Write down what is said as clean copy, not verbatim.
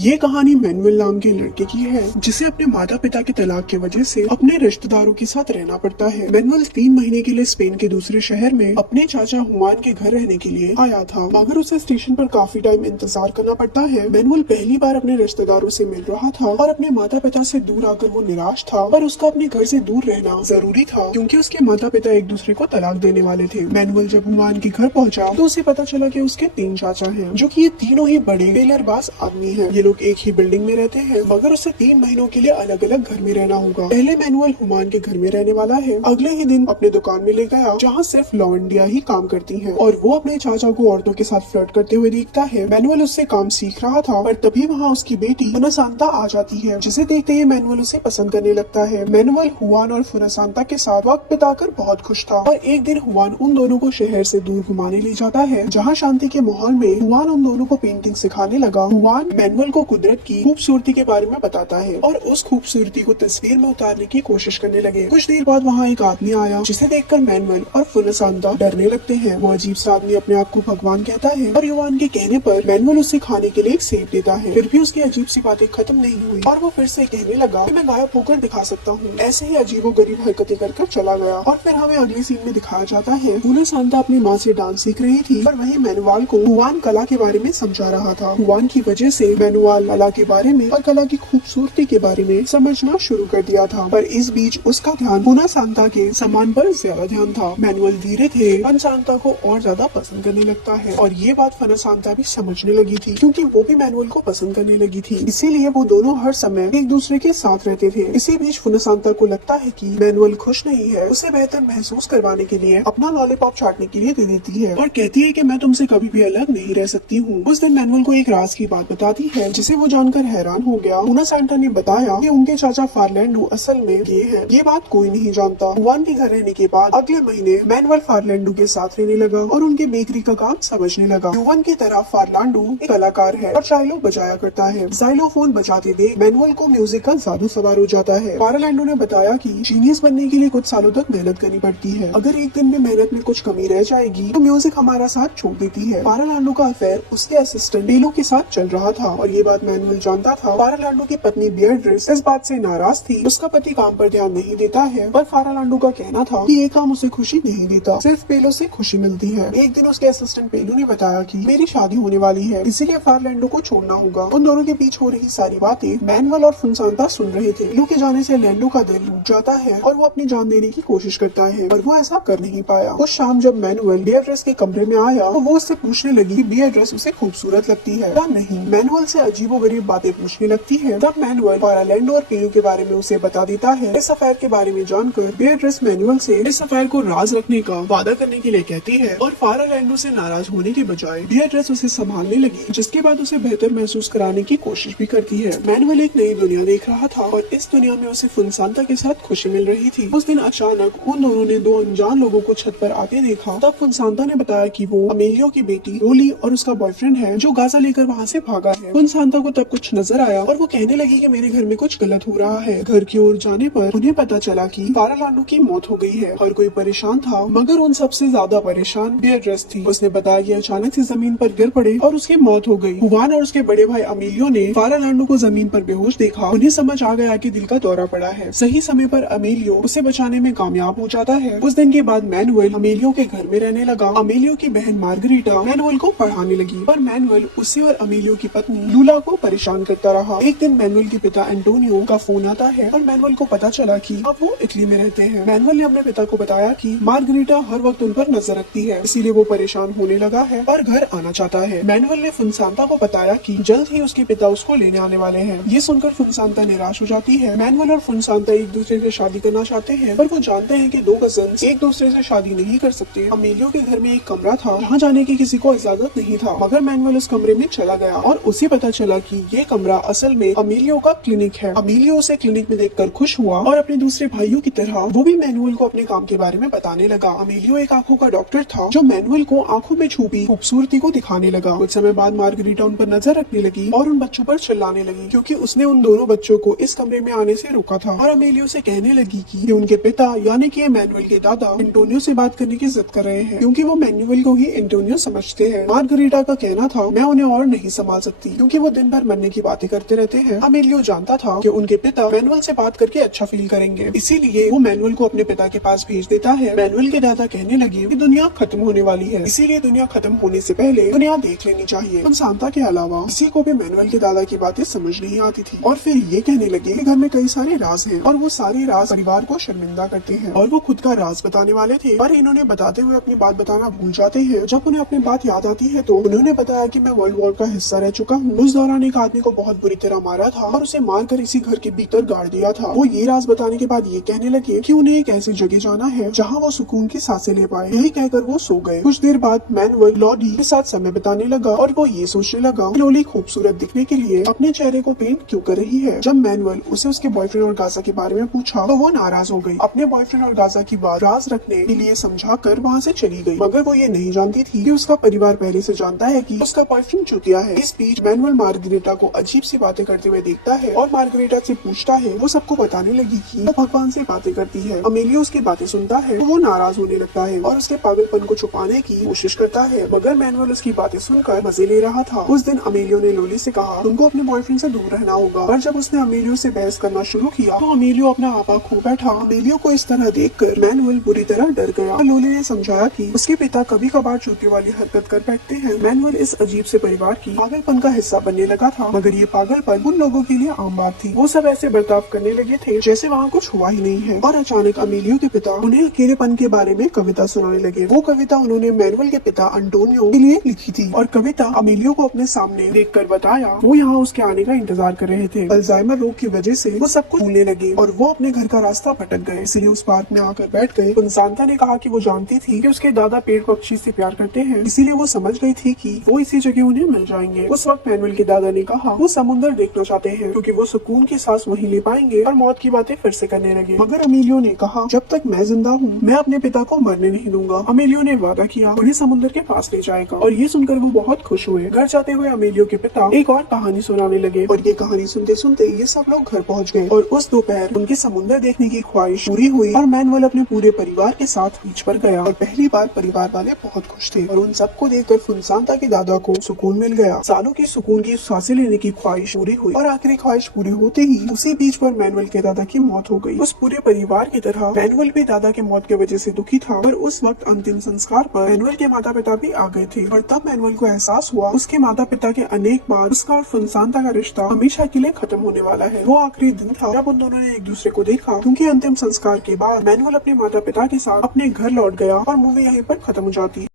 ये कहानी मैनुअल नाम के लड़के की है जिसे अपने माता पिता के तलाक की वजह से अपने रिश्तेदारों के साथ रहना पड़ता है। मैनुअल 3 महीने के लिए स्पेन के दूसरे शहर में अपने चाचा हुआन के घर रहने के लिए आया था, मगर उसे स्टेशन पर काफी टाइम इंतजार करना पड़ता है। मैनुअल पहली बार अपने रिश्तेदारों से मिल रहा था और अपने माता पिता से दूर आकर वो निराश था, पर उसका अपने घर से दूर रहना जरूरी था क्योंकि उसके माता पिता एक दूसरे को तलाक देने वाले थे। मैनुअल जब हुआन के घर पहुँचा तो उसे पता चला कि उसके 3 चाचा हैं, जो कि ये तीनों ही बड़े टेलरबाज आदमी हैं। ये लोग एक ही बिल्डिंग में रहते हैं, मगर उसे 3 महीनों के लिए अलग अलग घर में रहना होगा। पहले मैनुअल हुआन के घर में रहने वाला है। अगले ही दिन अपने दुकान में ले गया जहाँ सिर्फ लॉन्ड्रिया ही काम करती हैं और वो अपने चाचा को औरतों के साथ फ्लर्ट करते हुए देखता है। मैनुअल उससे काम सीख रहा था, पर तभी वहाँ उसकी बेटी फुनासांता आ जाती है, जिसे देखते ही मैनुअल उसे पसंद करने लगता है। मैनुअल हुआन और फुनासांता के साथ वक्त बिताकर बहुत खुश था और एक दिन हुआन उन दोनों को शहर से दूर घुमाने ले जाता है, जहाँ शांति के माहौल में हुआन उन दोनों को पेंटिंग सिखाने लगा। हुआन मैनुअल को कुदरत की खूबसूरती के बारे में बताता है और उस खूबसूरती को तस्वीर में उतारने की कोशिश करने लगे। कुछ देर बाद वहाँ एक आदमी आया, जिसे देखकर मैनुअल और फुनासांता डरने लगते हैं। वो अजीब सा आदमी अपने आप को भगवान कहता है और युवान के कहने पर मैनुअल उसे खाने के लिए एक सेब देता है। फिर भी उसकी अजीब सी बातें खत्म नहीं हुई और वो फिर से कहने लगा कि मैं गायब होकर दिखा सकता हूँ। ऐसे ही अजीबोगरीब हरकतें कर चला गया और फिर हमें अगले सीन में दिखाया जाता है फुनासांता अपनी माँ से डांस सीख रही थी और वही मैनुअल को हुआन कला के बारे में समझा रहा था। हुआन की वजह से मैनुअल कला के बारे में और कला की खूबसूरती के बारे में समझना शुरू कर दिया था, पर इस बीच उसका ध्यान फुनासांता के सामान पर ज्यादा ध्यान था। मैनुअल धीरे धीरे फुनासांता को और ज्यादा पसंद करने लगता है और ये बात फुनासांता भी समझने लगी थी क्योंकि वो भी मैनुअल को पसंद करने लगी थी। इसीलिए वो दोनों हर समय एक दूसरे के साथ रहते थे। इसी बीच फुनासांता को लगता है कि मैनुअल खुश नहीं है, उसे बेहतर महसूस करवाने के लिए अपना लॉलीपॉप चाटने के लिए दे देती है और कहती है कि मैं तुमसे कभी भी अलग नहीं रह सकती हूँ। उस दिन मैनुअल को एक राज की बात बताती है, जिसे वो जानकर हैरान हो गया। फुनासांता ने बताया कि उनके चाचा फार्लैंडो असल में गे हैं। ये बात कोई नहीं जानता। हुआन के घर रहने के बाद अगले महीने मैनुअल फार्लैंडो के साथ रहने लगा और उनके बेकरी का काम समझने लगा। युवन की तरह फार्लैंडो एक कलाकार है और जाइलो बजाया करता है। जाइलोफोन बजाते देख मैनुअल को म्यूजिक का जादू सवार हो जाता है। फार्लैंडो ने बताया कि जीनियस बनने के लिए कुछ सालों तक मेहनत करनी पड़ती है। अगर एक दिन में मेहनत में कुछ कमी रह जाएगी तो म्यूजिक हमारा साथ छोड़ देती है। फार्लैंडो का अफेयर उसके असिस्टेंट डेलो के साथ चल रहा था और ये बात मैनुअल जानता था। फार्लैंडो की पत्नी बियट्रिस इस बात से नाराज थी। उसका पति काम पर ध्यान नहीं देता है, पर फार्लैंडो का कहना था कि ये काम उसे खुशी नहीं देता, सिर्फ पेलो से खुशी मिलती है। एक दिन उसके असिस्टेंट पेलो ने बताया कि मेरी शादी होने वाली है, इसीलिए फार्लैंडो को छोड़ना होगा। उन दोनों के बीच हो रही सारी बातें मैनुअल और फुनासांता सुन रहे थे। पेलो के जाने से लैंडो का दिल टूट जाता है और वो अपनी जान देने की कोशिश करता है, पर वो ऐसा कर नहीं पाया। उस शाम जब मैनुअल बियट्रिस के कमरे में आया तो वो उससे पूछने लगी कि बियट्रिस उसे खूबसूरत लगती है या नहीं। मैनुअल से अजीबोगरीब बातें पूछने लगती है। तब मैनुअल फार्लैंडो और पेलो के बारे में उसे बता देता है। इस अफेयर के बारे में जानकर बियट्रिस मैनुअल से इस अफेयर को राज रखने का वादा करने के लिए कहती है और फार्लैंडो से नाराज होने के बजाय बियट्रिस उसे संभालने लगी, जिसके बाद उसे बेहतर महसूस कराने की कोशिश भी करती है। मैनुअल एक नई दुनिया देख रहा था और इस दुनिया में उसे फुनासांता के साथ खुशी मिल रही थी। उस दिन अचानक उन दोनों ने 2 अनजान लोगों को छत पर आते देखा। तब फुनासांता ने बताया कि वो अमेलियो की बेटी रोली और उसका बॉयफ्रेंड है, जो गाजा लेकर वहाँ से भागा है। फुनासांता को तब कुछ नजर आया और वो कहने लगी कि मेरे घर में कुछ गलत हो रहा है। घर की ओर जाने पर उन्हें पता चला कि फार्लैंडो की मौत हो गई है। हर कोई परेशान था, मगर उन सबसे ज्यादा परेशान बियट्रिस थी। उसने बताया कि अचानक से जमीन पर गिर पड़े और उसकी मौत हो गई। हुआन और उसके बड़े भाई अमेलियो ने फार्लैंडो को जमीन पर बेहोश देखा। उन्हें समझ आ गया कि दिल का दौरा पड़ा है। सही समय पर अमेलियो उसे बचाने में कामयाब हो जाता है। उस दिन के बाद मैनुअल अमेलियो के घर में रहने लगा। अमेलियो की बहन मार्गरीटा मैनुअल को पढ़ाने लगी, पर मैनुअल उसे और अमेलियो की पत्नी लूला को परेशान करता रहा। एक दिन मैनुअल के पिता एंटोनियो का फोन आता है और मैनुअल को पता चला कि अब वो इटली में रहते हैं। मैनुअल ने अपने पिता को बताया कि मार्गरीटा हर वक्त उन पर नजर रखती है, इसीलिए वो परेशान होने लगा है और घर आना चाहता है। मैनुअल ने फुनासांता को बताया कि जल्द ही उसके पिता उसको लेने आने वाले हैं। ये सुनकर फुनासांता निराश हो जाती है। मैनुअल और फुनासांता एक दूसरे से शादी करना चाहते हैं, पर वो जानते हैं कि 2 कजिन्स एक दूसरे से शादी नहीं कर सकते। अमेलियो के घर में एक कमरा था जहाँ जाने की किसी को इजाजत नहीं था, मगर मैनुअल उस कमरे में चला गया और उसे पता चला कि ये कमरा असल में अमेलियो का क्लिनिक है। अमेलियो उसे क्लिनिक में देखकर खुश हुआ और अपने दूसरे भाइयों की तरह वो भी मैनुअल को अपने काम के बारे में बताने लगा। अमेलियो एक आंखों का डॉक्टर था जो मैनुअल को आंखों में छुपी खूबसूरती को दिखाने लगा। कुछ समय बाद मार्गरीटा उन पर नजर रखने लगी और उन बच्चों पर चिल्लाने लगी क्योंकि उसने उन दोनों बच्चों को इस कमरे में आने से रोका था। और अमेलियो से कहने लगी कि उनके पिता यानी कि मैनुअल के दादा एंटोनियो से बात करने की जिद कर रहे हैं क्योंकि वो मैनुअल को ही एंटोनियो समझते हैं। मार्गरीटा का कहना था मैं उन्हें और नहीं संभाल सकती क्योंकि वो वो दिन भर मरने की बातें करते रहते हैं। अमेलियो जानता था कि उनके पिता मैनुअल से बात करके अच्छा फील करेंगे, इसीलिए वो मैनुअल को अपने पिता के पास भेज देता है। मैनुअल के दादा कहने लगे कि दुनिया खत्म होने वाली है, इसीलिए दुनिया खत्म होने से पहले दुनिया देख लेनी चाहिए। सांता के अलावा किसी को भी मैनुअल के दादा की बातें समझ नहीं आती थी और फिर ये कहने लगे कि घर में कई सारे राज हैं और वो सारे राज परिवार को शर्मिंदा करते हैं और वो खुद का राज बताने वाले थे, पर इन्होंने बताते हुए अपनी बात बताना भूल जाते हैं। जब उन्हें अपनी बात याद आती है तो उन्होंने बताया कि मैं वर्ल्ड वॉर का हिस्सा रह चुका हूँ। उस दौरान एक आदमी को बहुत बुरी तरह मारा था और उसे मारकर इसी घर के भीतर गाड़ दिया था। वो ये राज बताने के बाद ये कहने लगे कि उन्हें एक ऐसी जगह जाना है जहाँ वो सुकून की सांसें ले पाए। यही कहकर वो सो गए। कुछ देर बाद मैनुअल लॉडी के साथ समय बिताने लगा और वो ये सोचने लगा कि लोली खूबसूरत दिखने के लिए अपने चेहरे को पेंट क्यों कर रही है। जब मैनुअल उसे उसके बॉयफ्रेंड और गाजा के बारे में पूछा तो वो नाराज हो गई। अपने बॉयफ्रेंड और गाजा की बात राज रखने के लिए समझाकर वहाँ से चली गई, मगर वो ये नहीं जानती थी कि उसका परिवार पहले से जानता है कि उसका बॉयफ्रेंड चूतिया है। इस बीच मैनुअल मार्गरेटा को अजीब सी बातें करते हुए देखता है और मार्गरेटा से पूछता है। वो सबको बताने लगी कि वो भगवान से बातें करती है। अमेलियो उसकी बातें सुनता है तो वो नाराज होने लगता है और उसके पागलपन को छुपाने की कोशिश करता है, मगर मैनुअल उसकी बातें सुनकर मजे ले रहा था। उस दिन अमेलियो ने लोली से कहा तुमको अपने बॉयफ्रेंड से दूर रहना होगा, पर जब उसने अमेलियो से बहस करना शुरू किया तो अमेलियो अपना आपा खो बैठा। अमेलियो को इस तरह देखकर मैनुअल बुरी तरह डर गया। लोली ने समझाया कि उसके पिता कभी कभार चूतिया वाली हरकत कर बैठते हैं। मैनुअल इस अजीब से परिवार की पागलपन का हिस्सा बनने लगा था, मगर ये पागलपन उन लोगों के लिए आम बात थी। वो सब ऐसे बर्ताव करने लगे थे जैसे वहाँ कुछ हुआ ही नहीं है। और अचानक अमेलियो के पिता उन्हें अकेलेपन के बारे में कविता सुनाने लगे। वो कविता उन्होंने मैनुअल के पिता अंटोनियो के लिए लिखी थी और कविता अमेलियो को अपने सामने देखकर बताया वो यहाँ उसके आने का इंतजार कर रहे थे। अल्जाइमर रोग की वजह से वो सब कुछ भूलने लगे और वो अपने घर का रास्ता भटक गए, इसलिए उस पार्क में आकर बैठ गए। सांता ने कहा कि वो जानती थी कि उसके दादा पेड़ पक्षी से प्यार करते हैं, इसीलिए वो समझ गई थी कि वो इसी जगह उन्हें मिल जाएंगे। उस वक्त मैनुअल के दादा ने कहा वो समुद्र देखना चाहते हैं क्योंकि वो सुकून की सांस वहीं ले पाएंगे और मौत की बातें फिर से करने लगे। मगर अमेलियो ने कहा जब तक मैं जिंदा हूँ मैं अपने पिता को मरने नहीं दूंगा। अमेलियो ने वादा किया उन्हें समुद्र के पास ले जाएगा और ये सुनकर वो बहुत खुश हुए। घर जाते हुए अमेलियो के पिता एक और कहानी सुनाने लगे और ये कहानी सुनते सुनते ये सब लोग घर पहुँच गए और उस दोपहर उनके समुद्र देखने की ख्वाहिश पूरी हुई और मैनुअल अपने पूरे परिवार के साथ बीच पर गया और पहली बार परिवार वाले बहुत खुश थे और उन सबको देखकर फुनसांता के दादा को सुकून मिल गया। सालों की सुकून की सांसें लेने की ख्वाहिश पूरी हुई और आखिरी ख्वाहिश पूरी होते ही उसी बीच पर मैनुअल के दादा की मौत हो गई। उस पूरे परिवार की तरह मैनुअल भी दादा की मौत की वजह से दुखी था, पर उस वक्त अंतिम संस्कार पर मैनुअल के माता पिता भी आ गए थे और तब मैनुअल को एहसास हुआ उसके माता पिता के अनेक बार उसका और फुनसांता का रिश्ता हमेशा के लिए खत्म होने वाला है। वो आखिरी दिन था जब उन दोनों ने एक दूसरे को देखा, क्योंकि अंतिम संस्कार के बाद मैनुअल अपने माता पिता के साथ अपने घर लौट गया और मूवी यहीं पर खत्म हो जाती है।